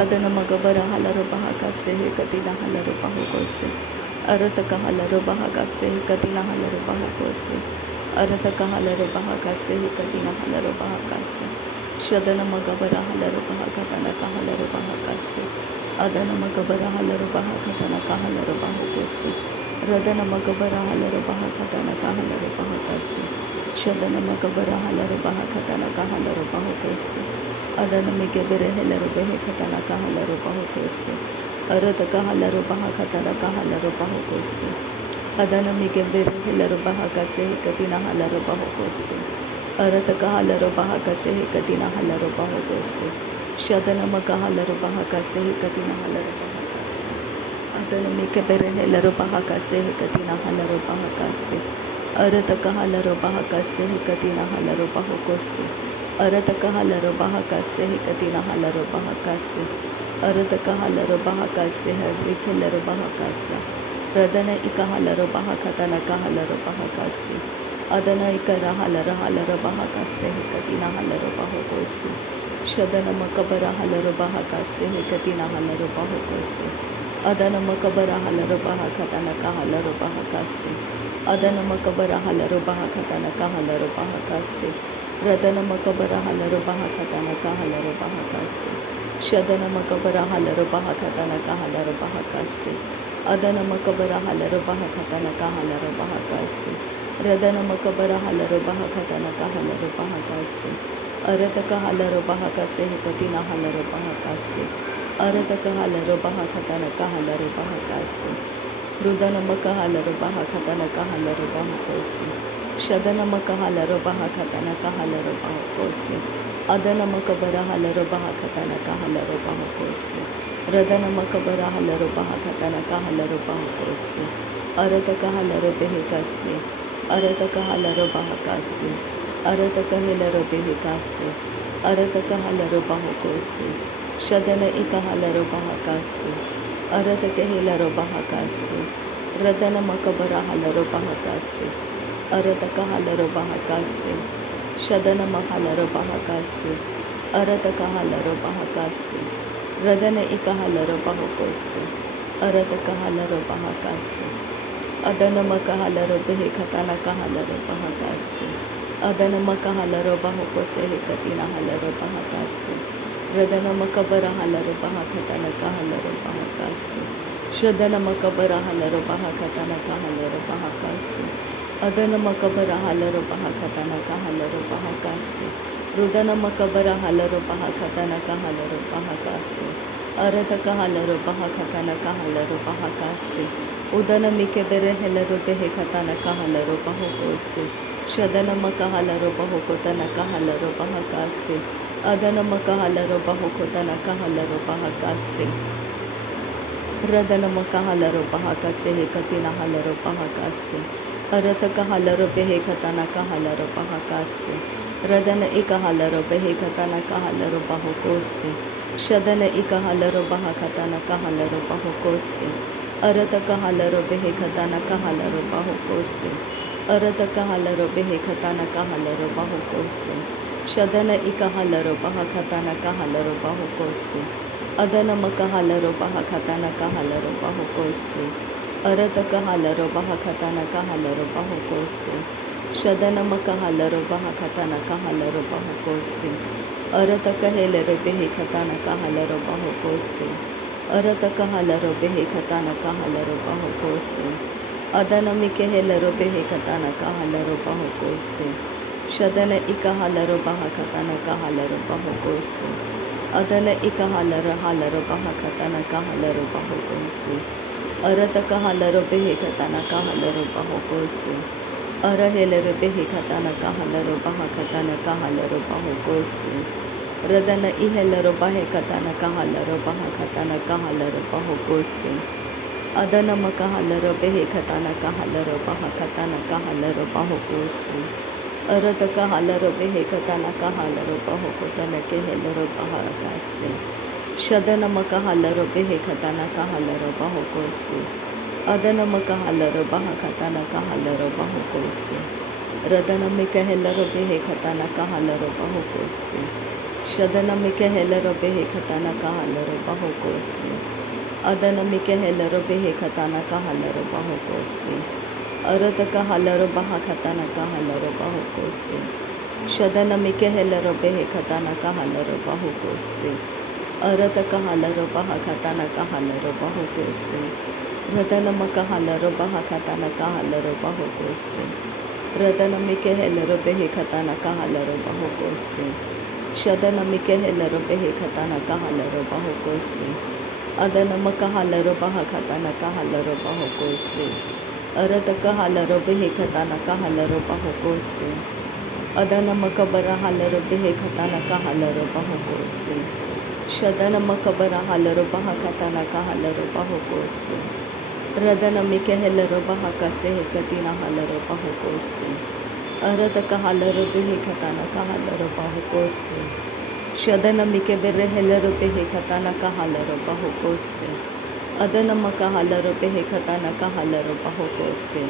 ಅದನ ಮಗಬರ ಹಲರು ಬಹಕ ಸೇಹೆ ಕತಿನ ಹಲರು ಬಹುಕೋಸೆ ಅರತಕ ಹಲರು ಬಹಕ ಸೇಹೆ ಕತಿನ ಹಲರು ಬಹುಕೋಸೆ ಅರತಕ ಹಲರು ಬಹಕ ಸೇಹೆ ಕತಿನ ಹಲರು ಬಹಕಾಸೆ ಶದನ ಮಗಬರ ಹಲರು ಬಹಕ ತನಕ ಹಲರು ಬಹಕಾಸೆ ಅದನ ಮಗಬರ ಹಲರು ಬಹಕ ತನಕ ಹಲರು ಬಹುಕೋಸೆ ರದನ ಮಗಬರ ಹಲರು ಬಹಕ ತನಕ ಹಲರು ಬಹಕಾಸೆ ಶದನ ಮಗಬರ ಹಲರು ಬಹಕ ತನಕ ಹಲರು ಬಹುಕೋಸೆ ಅದನ ಮಿಗೆ ಬೆರೆ ಹೆಲರು ಬೆಹಕ ತನಕ ಹಲರು ಬಹುಕೋಸೆ ಅರತಕ ಹಲರು ಬಹಕ ತನಕ ಹಲರು ಬಹುಕೋಸೆ ಅದನ ಮಿಗೆ ಬೆರೆ ಹೆಲರು ಬಹಕ ಸೇಹಕ ದಿನ ಹಲರು ಬಹುಕೋಸೆ ಅರತಕ ಹಲರು ಬಹಕ ಸೇಹಕ ದಿನ ಹಲರು ಬಹುಕೋಸೆ ಶದನ ಮಗ ಹಲರು ಬಹಕ ಸೇಹಕ ದಿನ ಹಲರು ಬಹುಕಾಸೆ ಅದನ ಮಿಗೆ ಬೆರೆ ಹೆಲರು ಬಹಕ ಸೇಹಕ ದಿನ ಹಲರು ಬಹುಕಾಸೆ ಅರತಕ ಹಲರು ಬಹಕ ಸೇಹಕ ದಿನ ಹಲರು ಬಹುಕೋಸೆ ಅರತಕ ಹಲರು ಬಹಕ ಸೇಹಕ ದಿನ ಹಲರು ಬಹಕಾಸೆ ಅರತಕ ಹಲರು ಬಹಕಾಸೆ ಹರಿಕೆಲ್ಲರು ಬಹಕಾಸ ರದನ ಇಕ ಹಲರು ಬಹಕ ತನಕ ಹಲರು ಬಹಕಾಸೆ ಅದನ ಇಕರ ಹಲರ ಬಹಕ ಸೇಹಕ ದಿನ ಹಲರು ಬಹುಕೋಸೆ ಶದನ ಮಕಬರ ಹಲರು ಬಹಕ ಸೇಹಕ ದಿನ ಹಲರು ಬಹುಕೋಸೆ ಅದನ ಮಕಬರ ಹಲರು ಬಹಕ ತನಕ ಹಲರು ಬಹಕಾಸೆ ಅದನ ಮಕಬರ ಹಲರು ಬಹಕ ತನಕ ಹಲರು ಬಹಕಾಸೆ ರದನ ಮಕಬರ ಹಲರು ಬಹಕ ತನಕ ಹಲರು ಬಹಕಾಸೆ ಶದನ ಮಕಬರ ಹಲರು ಬಹಕ ತನಕ ಹಲರು ಬಹಕಾಸೆ ಅದನ ಮಕಬರ ಹಲರು ಬಹಕ ತನಕ ಹಲರು ಬಹಕಾಸೆ ರದನ ಮಕಬರ ಹಲರು ಬಹಕ ತನಕ ಹಲರು ಬಹಕಾಸೆ ಅರತಕ ಹಲರು ಬಹಕ ಸೇಹಕ ದಿನ ಹಲರು ಬಹಕಾಸೆ ಅರತಕ ಹಲರು ಬಹಕ ತನಕ ಹಲರು ಬಹಕಾಸೆ ರುದನ ಮಕ ಹಲರು ಬಹಕ ತನಕ ಹಲರು ಬಹುಕೋಸೆ ಶದನ ಮಕ ಹಲರು ಬಹಕ ತನಕ ಹಲರು ಬಹುಕೋಸೆ ಅದನ ಮಕಬರ ಹಲರು ಬಹಕ ತನಕ ಹಲರು ಬಹುಕೋಸೆ ರದನ ಮಕಬರ ಹಲರು ಬಹಕ ತನಕ ಹಲರು ಬಹುಕೋಸೆ ಅರತಕ ಹಲರು ಬೆಹಿಕಾಸೆ ಅರತಕ ಹಲರು ಬಹಕಾಸೆ ಅರತಕ ಹೆಲರು ಬೆಹಿಕಾಸೆ ಅರತಕ ಹಲರು ಬಹುಕೋಸೆ ಶದನ ಇಕ ಹಲರು ಬಹಕಾಸೆ ಅರತಕ ಹೆಲರು ಬಹಕಾಸೆ ರದನ ಮಕಬರ ಹಲರು ಬಹಕಾಸೆ ಅರತಕ ಹಲರು ಬಹಕಾಸೆ ಶದನ ಮಹಲರು ಬಹಕಾಸೆ ಅರತಕ ಹಲರು ಬಹಕಾಸೆ ರದನ ಇಕ ಹಲರು ಬಹುಕೋಸೆ ಅರತಕ ಹಲರು ಬಹಕಾಸೆ ಅದನ ಮಕ ಹಲರು ಬೆಹಕ ತನಕ ಹಲರು ಬಹಕಾಸೆ ಅದನ ಮಕ ಹಲರು ಬಹುಕೋಸೆ ಹೆಕತಿನ ಹಲರು ಬಹಕಾಸೆ ರದನ ಮಕಬರ ಹಲರು ಬಹಕ ತನಕ ಹಲರು ಬಹಕಾಸೆ ಶದನ ಮಕಬರ ಹಲರು ಬಹಕ ತನಕ ಹಲರು ಬಹಕಾಸೆ ಅದನ ಮಕಬರ ಹಲರು ಬಹಕ ತನಕ ಹಲರು ಬಹಕಾಸೆ ರುದನ ಮಕಬರ ಹಲರು ಬಹಕ ತನಕ ಹಲರು ಬಹಕಾಸೆ ಅರತಕ ಹಲರು ಬಹಕ ತನಕ ಹಲರು ಬಹಕಾಸೆ ಉದನ ಮಿಕೆ ಬೆರೆ ಹೆಲರು ಬೆಹಕ ತನಕ ಹಲರು ಬಹುಕೋಸೆ ಶದನ ಮಕ ಹಲರು ಬಹುಕೊ ತನಕ ಹಲರು ಬಹಕಾಸೆ ಅದನ ಮಕ ಹಲರು ಬಹುಕೊ ತನಕ ಹಲರು ಬಹಕಾಸೆ ರದನ ಮಕ ಹಲರು ಬಹಕ ಸೇಹಕತಿನ ಹಲರು ಬಹಕಾಸೆ ಅರತಕ ಹಲರು ಬೆಹಕ ತನಕ ಹಲರು ಬಹಕಾಸೆ ರದನ ಇಕ ಹಲರು ಬೆಹಕ ತನಕ ಹಲರು ಬಹುಕೋಸೆ ಶದನ ಇಕ ಹಲರು ಬಹಕ ತನಕ ಹಲರು ಬಹುಕೋಸೆ ಅರತಕ ಹಲರು ಬೆಹಕ ತನಕ ಹಲರು ಬಹುಕೋಸೆ ಅರತಕ ಹಲರು ಬೆಹಕ ತನಕ ಹಲರು ಬಹುಕೋಸೆ ಶದನ ಇಕ ಹಲರು ಬಹಕ ತನಕ ಹಲರು ಬಹುಕೋಸೆ ಅದನ ಮಕ ಹಲರು ಬಹಕ ತನಕ ಹಲರು ಬಹುಕೋಸೆ ಅರತಕ ಹಲರು ಬಹಕ ತನಕ ಹಲರು ಬಹುಕೋಸೆ ಶದನ ಮಕ ಹಲರು ಬಹಕ ತನಕ ಹಲರು ಬಹುಕೋಸೆ ಅರತಕ ಹೆಲರು ಬೆಹಕ ತನಕ ಹಲರು ಬಹುಕೋಸೆ ಅರತಕ ಹಲರು ಬೆಹಕ ತನಕ ಹಲರು ಬಹುಕೋಸೆ ಅದನ ಮಿಕೆ ಹೆಲರು ಬೆಹಕ ತನಕ ಹಲರು ಬಹುಕೋಸೆ ಶದನ ಇಕ ಹಲರು ಬಹಕ ತನಕ ಹಲರು ಬಹುಕೋಸೆ ಅದನ ಇಕ ಹಲರು ಬಹಕ ತನಕ ಹಲರು ಬಹುಕೋಸೆ ಅರತಕ ಹಲರು ಬೆಹಕ ತನಕ ಹಲರು ಬಹುಕೋಸೆ ಅರ ಹೆಲರು ಬೆಹಕ ತನಕ ಹಲರು ಬಹಕ ತನಕ ಹಲರು ಬಹುಕೋಸೆ ರದನ ಇಹೆಲ್ಲರು ಬಹಕ ತನಕ ಹಲರು ಬಹಕ ತನಕ ಹಲರು ಬಹುಕೋಸೆ ಅದನ ಮಕ ಹಲರು ಬೆಹಕ ತನಕ ಹಲರು ಬಹಕ ತನಕ ಹಲರು ಬಹುಕೋಸೆ ಅರತಕ ಹಲರು ಬೆಹಕ ತನಕ ಹಲರು ಬಹುಕೊ ತನಕ ಹೆಲರು ಬಹಕಾಸೆ ಶದನ ಮಕ ಹಲರು ಬೆಹಕ ತನಕ ಹಲರು ಬಹುಕೋಸೆ ಅದನ ಮಕ ಹಲರು ಬಹಕ ತನಕ ಹಲರು ಬಹುಕೋಸೆ ರದನ ಮಿಕ ಹೆಲರು ಬೆಹಕ ತನಕ ಹಲರು ಬಹುಕೋಸೆ Shadanamike helero behe katana kahalero bahokosi. Adanamike helero behe katana kahalero bahokosi. Arada kahalero baha katana kahalero bahokosi. Shadanamike helero behe katana kahalero bahokosi. Arada kahalero baha katana kahalero bahokosi. Radanamaka halero baha katana kahalero bahokosi. Radanamike helero behe katana kahalero bahokosi. Shadanamike helero behe katana kahalero bahokosi. Adanamaka halero baha katana kahalero bahokosi. Aradaka halero behe katana kahalero bahokosi. Adanamaka bara halero behe katana kahalero bahokosi. Shadanamaka bara halero baha katana kahalero bahokosi. Radanamike helero baha kasehe katina halero bahokosi. Aradaka halero behe katana kahalero bahokosi. Shadanamike bere helero behe katana kahalero bahokosi. Adanamaka halero behe katana kahalero bahokosi.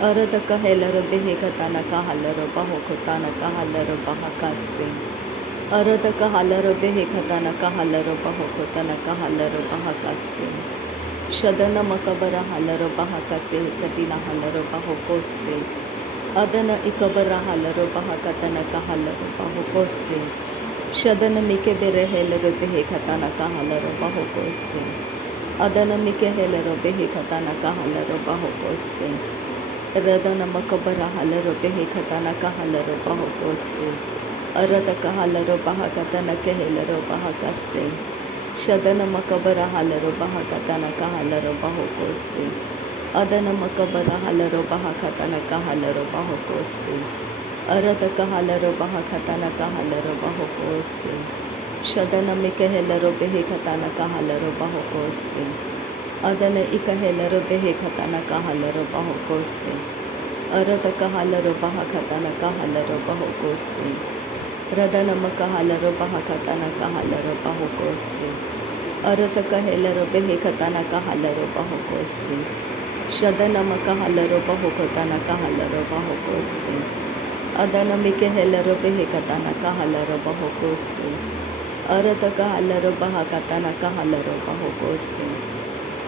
Aradaka helero behe katana kahalero bahokotana kahalero bahakasi. Aradaka halero behe katana kahalero bahokotana kahalero bahakasi. Shadanamaka bara halero bahakasi katina halero bahokosi. Adana ikabara halero bahakatana kahalero bahokosi. Shadanamike bere helero behe katana kahalero bahokosi. Adanamike helero behe katana kahalero bahokosi. Radanamaka bara halero behe katana kahalero bahokosi. Aradaka halero bahakatana kehelero bahakasi. Shadanamaka bara halero bahakatana kahalero bahokosi. Adanamaka bara halero bahakatana kahalero bahokosi. Aradaka halero bahakatana kahalero bahokosi. Shadanamike helero behe katana kahalero bahokosi. Adana ika helero behe katana kahalero bahokosi. Aradaka halero bahakatana kahalero bahokosi. Radanamaka halero bahakatana kahalero bahokosi. Aradaka helero behe katana kahalero bahokosi. Shadanamaka halero bahokotana kahalero bahokosi. Adanamike helero behe katana kahalero bahokosi. Aradaka halero bahakatana kahalero bahokosi.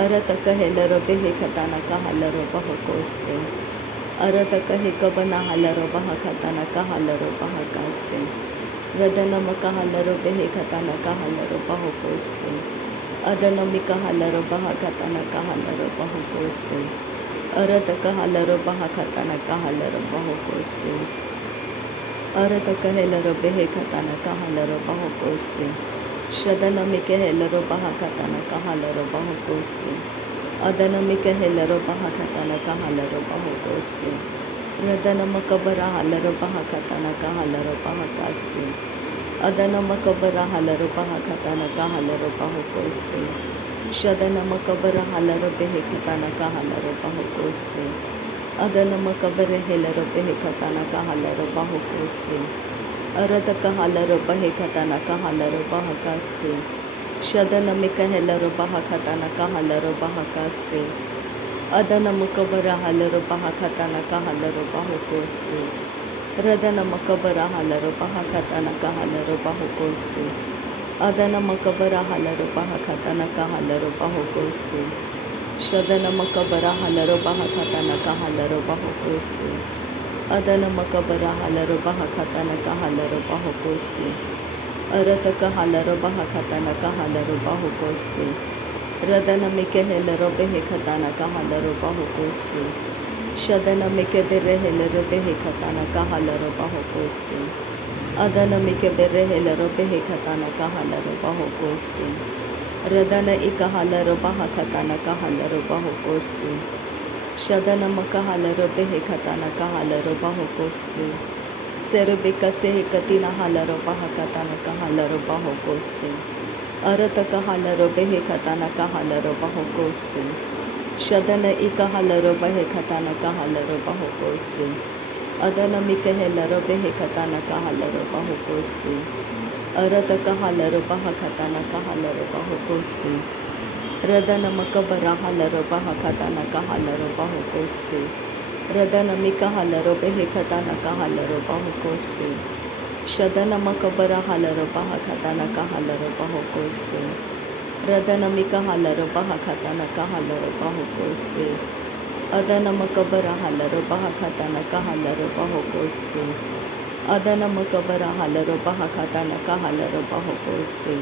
Aradaka helero behe katana kahalero bahokosi. Aradaka hekabana halero bahakatana kahalero bahakasi. Radanamaka halero behe katana kahalero bahokosi. Adanamika halero bahakatana kahalero bahokosi. Aradaka halero bahakatana kahalero bahokosi. Aradaka helero behe katana kahalero bahokosi. Shadanamike helero bahakatana kahalero bahokosi. Adanamike helero bahakatana kahalero bahokosi. Radanamaka bara halero bahakatana kahalero bahakasi. Adanamaka bara halero bahakatana kahalero bahokosi. Shadanamaka bara halero behe katana kahalero bahokosi. Adanamaka bara helero behe katana kahalero bahokosi. Aradaka halero behe katana kahalero bahakasi. Shadanamika helero bahakatana kahalero bahakasi. Adanamaka bara halero bahakatana kahalero bahokosi. Radanamaka bara halero bahakatana kahalero bahokosi. Adanamaka bara halero bahakatana kahalero bahokosi. Shadanamaka bara halero bahakatana kahalero bahokosi. Adanamaka bara halero bahakatana kahalero bahokosi. Aradaka halero bahakatana kahalero bahokosi. Radanamike helero behe katana kahalero bahokosi. Shadanamike bere helero behe katana kahalero bahokosi. Adanamike bere helero behe katana kahalero bahokosi. Radana ika halero bahakatana kahalero bahokosi. Shadanamaka halero behe katana kahalero bahokosi. Serubika sehe katina halero bahakatana kahalero bahokosi. Arataka halero behe katana kahalero bahokosi. Shadana ika halero behe katana kahalero bahokosi. Adanamike helero behe katana kahalero bahokosi. Arataka halero bahakatana kahalero bahokosi. Radanamaka bara halero bahakatana kahalero bahokosi. Radanamika halero behe katana kahalero bahokosi. Shadanamakabara halaro bahakatana kahalaro bahokose. Radanamika halaro bahakatana kahalaro bahokose. Adanamakabara halaro bahakatana kahalaro bahokose. Adanamakabara halaro bahakatana kahalaro bahokose.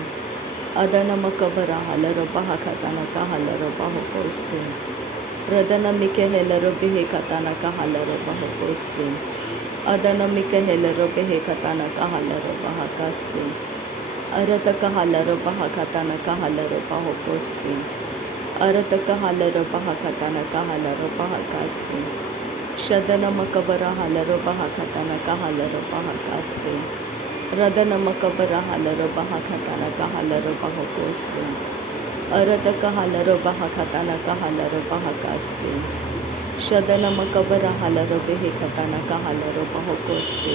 Adanamakabara halaro bahakatana kahalaro bahokose. Radanamike helaro behekatana kahalaro bahokose. Adanamika helaro behekatana kahalaro bahakase. Arata kahalaro bahakatana kahalaro bahokose. Arata kahalaro bahakatana kahalaro bahakase. Shadana makabara halaro bahakatana kahalaro bahakase. Radana makabara halaro bahakatana kahalaro bahokose. Arata kahalaro bahakatana kahalaro bahakase. Shadana makabara halaro behekatana kahalaro bahokose.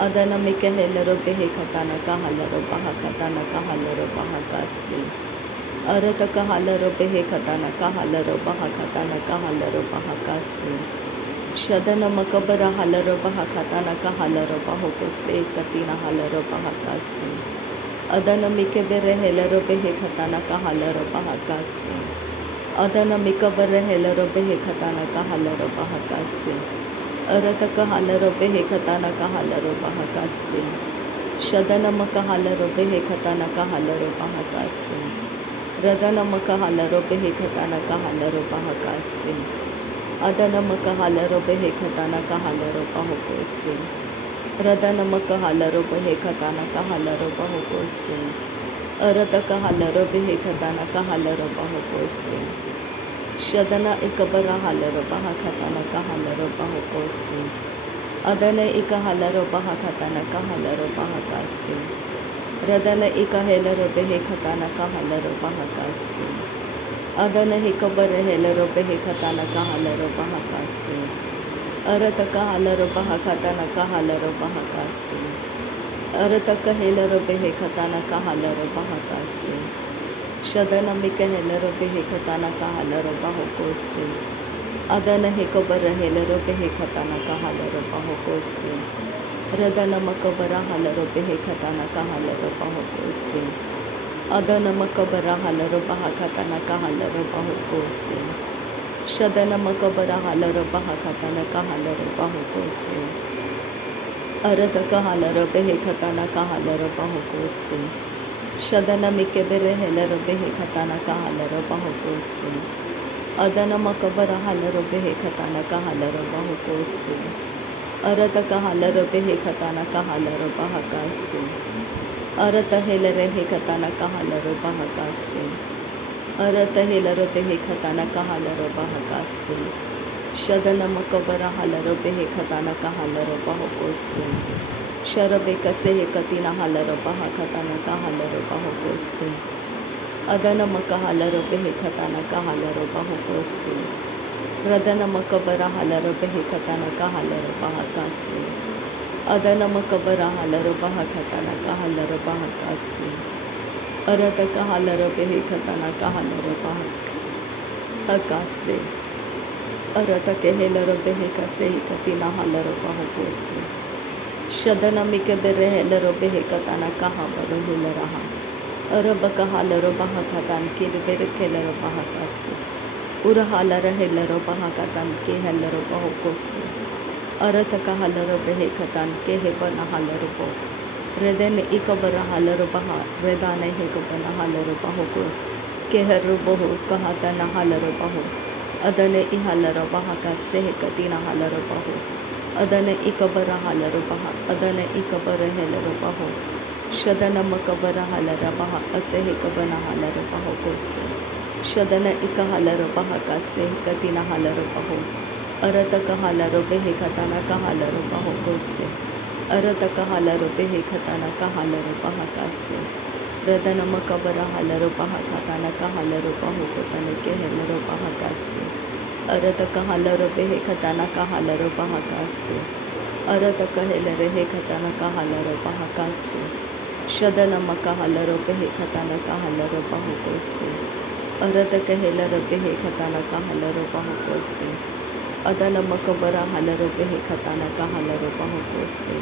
Adana mikahelaro behekatana kahalaro bahakatana kahalaro bahakase. Arata kahalaro behekatana kahalaro bahakatana kahalaro bahakase. Shadana makabara halaro bahakatana kahalaro bahokose katina halaro bahakase. Adana mikebere helaro behekatana kahalaro bahakase. Adana mikabara helaro behekatana kahalaro bahakase. Arata kahalaro behekatana kahalaro bahakase. Shadana makahalaro behekatana kahalaro bahakase. Radana makahalaro behekatana kahalaro bahakase. Adana makahalaro behekatana kahalaro bahokose. Radana makahalaro behekatana kahalaro bahokose. Arata kahalaro behekatana kahalaro bahokose. Shadana ikabara halaro bahakatana kahalaro bahokose. Adana ikahalaro bahakatana kahalaro bahakase. Radana ikahelaro behekatana kahalaro bahakase. Adana hikabara helaro behekatana kahalaro bahakase. Arata kahalaro bahakatana kahalaro bahakase. Arata kahelaro behekatana kahalaro bahakase. Shadana mikahelaro behekatana kahalaro bahokose. Adana hikabara helaro behekatana kahalaro bahokose. Radana makabara halaro behekatana kahalaro bahokose. Adana makabara halaro bahakatana kahalaro bahokose. Shadana makabara halaro bahakatana kahalaro bahokose. Arata kahalaro behekatana kahalaro bahokose. Shadana mikebere helaro behekatana kahalaro bahokose. Adana makabara halaro behekatana kahalaro bahokose. Arata kahalaro behekatana kahalaro bahakase. Arata helare hekatana kahalaro bahakase. Arata helaro behekatana kahalaro bahakase. Shadana makabara halaro behekatana kahalaro bahokose. Sharabekase hekatina halaro bahakatana kahalaro bahokose. Adana makahalaro behekatana kahalaro bahokose. Radana makabara halaro behekatana kahalaro bahakase. Adana makabara halaro bahakatana kahalaro bahakase. Arata kahalaro behekatana kahalaro bahakase. Arata kehelaro behekase hekatina halaro bahokose. Shadana mikebere helaro behekatana kahalaro hilaraha. Arabaka halaro bahakatan kiribere kelaro bahakase. Urahalara helaro bahakatan ke helaro bahokose. Arata kahalaro behekatan ke hebana halaro bo. Redene ikabara halaro baha. Redane hekabana halaro bahoko. Ke hero boho kahatana halaro baho. Adane ihalaro bahakase hekatina halaro baho. Adane ikabara halaro baha. Adane ikabara helaro baho. Shadana makabara halara baha asehe kabana halara baho kose. Shadana ikahalaro baha kase katina halaro baho. Arata kahalaro behe katana kahalaro baho kose. Arata kahalaro behe katana kahalaro baha kase. Radana makabara halaro baha katana kahalaro baho kotane kehelaro baha kase. Arata kahalaro behe katana kahalaro baha kase. Arata kahelare he katana kahalaro baha kase. Shadana makahalaro behe katana kahalaro bahokose. Arata kahelaro behe katana kahalaro bahokose. Adana makabara halaro behe katana kahalaro bahokose.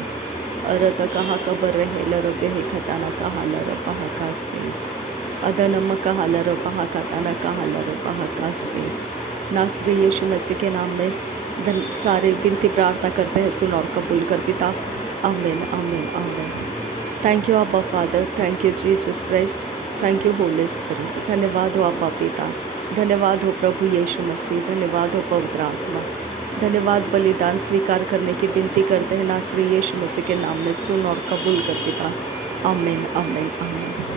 अरत कहा cover रहे लरोगे हे खताना कहा लर पहा कासे अदनम कहा लर पहा खताना कहा लर पहा कासे। नासरी यीशु मसीह के नाम में सारे विनती प्रार्थना करते हैं, सुन और कबूल कर पिता। आमीन आमीन आमीन। थैंक यू अब्बा father, thank you Jesus Christ, thank you Holi spirit. धन्यवाद हो अब्बा पिता, धन्यवाद हो प्रभु यीशु मसीह, धन्यवाद हो पवित्र आत्मा। धन्यवाद बलिदान स्वीकार करने की विनती करते हैं नासरी यीशु मसीह के नाम में, सुन और कबूल कर पिता। आमीन आमीन आमीन।